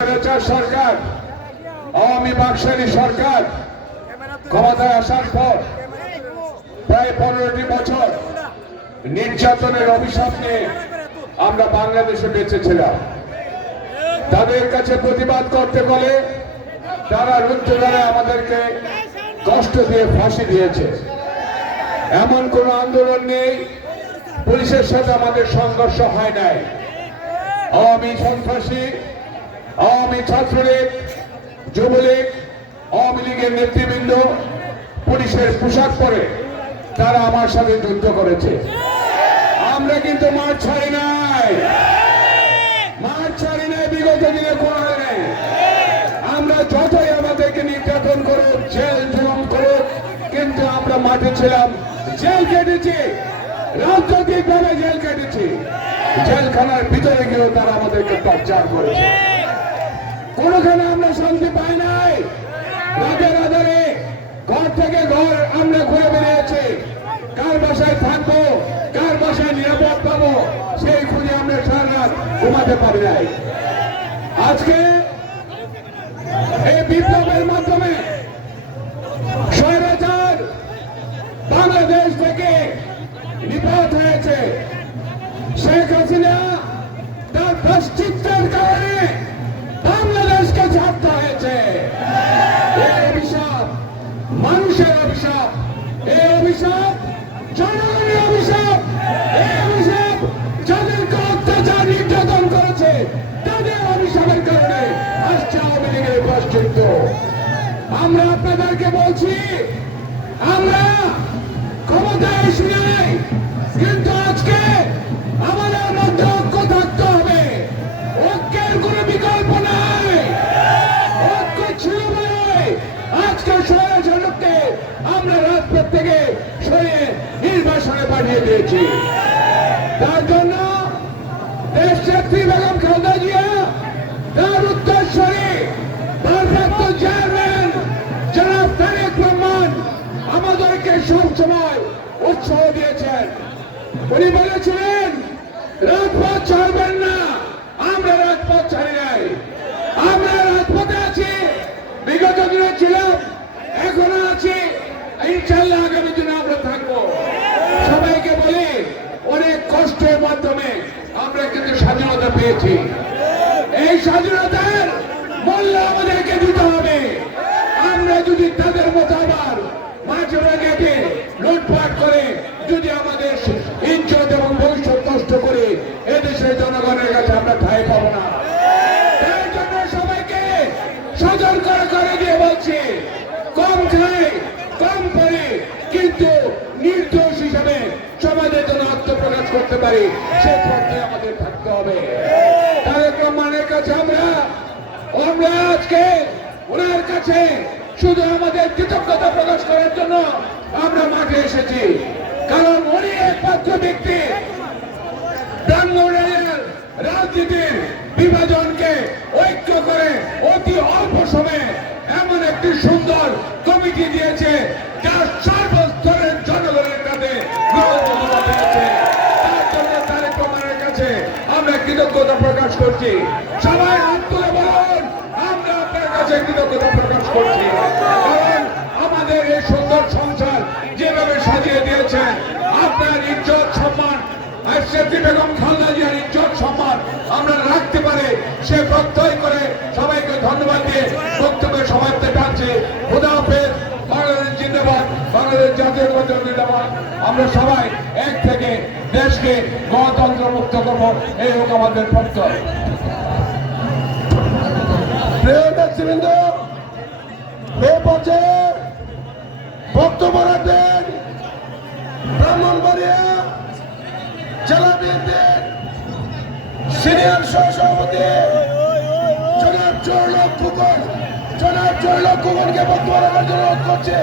সরকার আওয়ামী বাকশালী সরকার ক্ষমতায় আসার পর প্রায় 15টি বছর নির্যাতনের অভিশাপ নিয়ে আমরা বাংলাদেশে বেঁচেছিলাম। তাদের কাছে প্রতিবাদ করতে বলে তারা রুদ্ধ দ্বারা আমাদেরকে কষ্ট দিয়ে ফাঁসি দিয়েছে। এমন কোন আন্দোলন নেই পুলিশের সাথে আমাদের সংঘর্ষ হয় নাই। আওয়ামী সন্ত্রাসী, আওয়ামী ছাত্রলীগ, যুবলীগ, আওয়ামী লীগের নেতৃবৃন্দ পুলিশের পোশাক পরে তারা আমার সাথে যুদ্ধ করেছে। আমরা কিন্তু মাঠ ছাড়ি নাই, বিগত দিনে কোনো নেই। আমরা যতই আমাদেরকে নির্যাতন করুক, জেল জুলুম করুক, কিন্তু আমরা মাঠে ছিলাম, জেল কেটেছি, রাজনৈতিক ভাবে জেল কেটেছি। জেলখানার ভিতরে গিয়েও তারা আমাদেরকে টর্চার করেছে। কোনখানে আমরা শান্তি পাই নাই। রাতের আধারে ঘর থেকে ঘর আমরা ঘুরে বেরিয়েছি। কার বাসায় থাকবো, কার বাসায় নিরাপদ পাবো, সেই খুঁজে আমরা সারা রাত ঘুমাতে পারি নাই। আজকে এই বিপ্লবের মাধ্যমে স্বৈরাচার বাংলাদেশ থেকে নিপাত হয়েছে। শেখ হাসিনা তার দুশ্চিন্তার কারণে বাংলাদেশকে ছাড়তে হয়েছে। এই অভিশাপ মানুষের অভিশাপ, এই অভিশাপ জনগণের অভিশাপ, এই অভিশাপ যাদেরকে অত্যাচার নির্যাতন করেছে তাদের অভিশাপের কারণে আসছে আওয়ামী লীগের প্রায়শ্চিত্ত। আমরা আপনাদেরকে বলছি, আমরা ক্ষমতায় এসে নাই, কিন্তু আজকে আমাদের মধ্যে ঐক্য থাকতে হবে। ঐক্যের কোনো বিকল্প নাই। ঐক্য ছিল বলে আজকে স্বৈরাচারকে আমরা রাজপথ থেকে সরিয়ে নির্বাসনে পাঠিয়ে দিয়েছি। তার জন্য দেশনেত্রী বেগম খালেদা জিয়া, তার উত্তরসূরি ভারপ্রাপ্ত চেয়ারম্যান জনাব তারেক রহমান আমাদেরকে সবসময় উৎসাহ দিয়েছেন। উনি বলেছিলেন রাজপথ ছাড়বেন না। আমরা রাজপথ ছাড়ি নাই, আমরা রাজপথে আছি। বিগত দিনে ছিলাম, এখনো আছি, ইনশাল্লাহ আগামী দিনে আমরা থাকবো। সবাইকে বলি, অনেক কষ্টের মাধ্যমে আমরা কিন্তু স্বাধীনতা পেয়েছি। এই স্বাধীনতার মূল্য আমাদেরকে দিতে হবে। আমরা যদি তাদের মতো আবার মাঝে গেটে লুটপাট করে যদি আমাদের ইজ্জত এবং ভবিষ্যৎ নষ্ট করে এদেশের জনগণের কাছে আমরা ঠাঁই পাবো না। তার জন্য সবাইকে সতর্ক করে দিয়ে বলছি, কম খাই, কম পরে, কিন্তু নির্দোষ হিসাবে সমাজের জন্য আত্মপ্রকাশ করতে পারি, সে পথে আমাদের থাকতে হবে। তারেক রহমানের কাছে আমরা আজকে ওনার কাছে শুধু আমাদের কৃতজ্ঞতা প্রকাশ করার জন্য আমরা মাঠে এসেছি। কারণ উনি একমাত্র ব্যক্তি রাজনীতির বিভাজনকে ঐক্য করে অতি অল্প সময়ে এমন একটি সুন্দর কমিটি দিয়েছে যা সর্বস্তরের জনগণের কাছে গ্রহণযোগ্যতা পেয়েছে। তার জন্য তারেক রহমানের কাছে আমরা কৃতজ্ঞতা প্রকাশ করছি। সবাই হাত তুলে বলুন, আমরা আপনার কাছে কৃতজ্ঞতা প্রকাশ করছি। কারণ আমাদের এই সুন্দর সংসার যেভাবে সাজিয়ে দিয়েছেন, আপনার ইজ্জত সম্মান, দেশনেত্রী বেগম খালেদা জিয়ার ইজ্জত সম্মান আমরা রাখতে পারে সে প্রত্যয় করে সবাইকে ধন্যবাদ দিয়ে বক্তব্যের সমাপ্তি টানছে। খোদা হাফেজ। বাংলাদেশ জিন্দাবাদ, বাংলাদেশ জাতীয়তাবাদী জিন্দাবাদ। আমরা সবাই এক থেকে দেশকে গণতন্ত্র মুক্ত করব, এই হোক আমাদের প্রত্যয়। প্রিয় নেতৃবৃন্দ, এ পর্যায়ে বক্তব্য রাখবেন ব্রাহ্মণবাড়িয়া জেলা বিএনপির সিনিয়র সহসভাপতি জনাব জয়লোক খোকন। জনাব জয়লোক খোকনকে বক্তব্য রাখার জন্য অনুরোধ করছে।